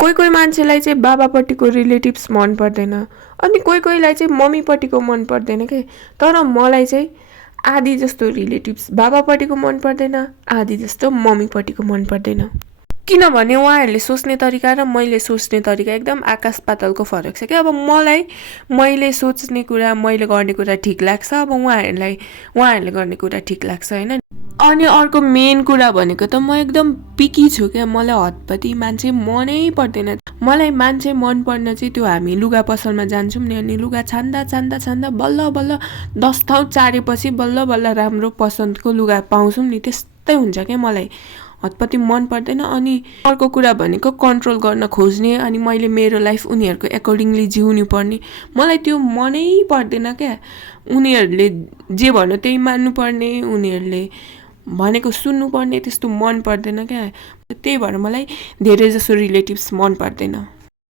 कोही कोही मान्छेलाई चाहिँ बाबापट्टिको रिलेटिभ्स मन पर्दैन, अनि कोही कोहीलाई चाहिँ मम्मीपट्टिको मन पर्दैन के। तर मलाई चाहिँ आधी जस्तो रिलेटिभ्स बाबापट्टिको मन पर्दैन, आधी जस्तो मम्मीपट्टिको मन पर्दैन। किनभने उहाँहरूले सोच्ने तरिका र मैले सोच्ने तरिका एकदम आकाश पातालको फरक छ क्या। अब मलाई मैले सोच्ने कुरा मैले गर्ने कुरा ठिक लाग्छ, अब उहाँहरूले गर्ने कुरा ठिक लाग्छ होइन। अनि अर्को मेन कुरा भनेको त म एकदम पिकी छु क्या। मलाई हतपति मान्छे मनै पर्दैन। मलाई मान्छे मन पर्न चाहिँ त्यो हामी लुगा पसलमा जान्छौँ नि, अनि लुगा छान्दा छान्दा छान्दा बल्ल बल्ल 10 ठाउँ चारेपछि बल्ल बल्ल राम्रो पसन्दको लुगा पाउँछौँ नि, त्यस्तै हुन्छ क्या। मलाई हतपति मन पर्दैन। अनि अर्को कुरा भनेको कन्ट्रोल गर्न खोज्ने, अनि मैले मेरो लाइफ उनीहरूको एकर्डिङली जिउनु पर्ने, मलाई त्यो मनै पर्दैन क्या। उनीहरूले जे भन्यो त्यही मान्नुपर्ने, उनीहरूले भनेको सुन्नुपर्ने, त्यस्तो मन पर्दैन क्या। त्यही भएर मलाई धेरै जसो रिलेटिभ्स मन पर्दैन।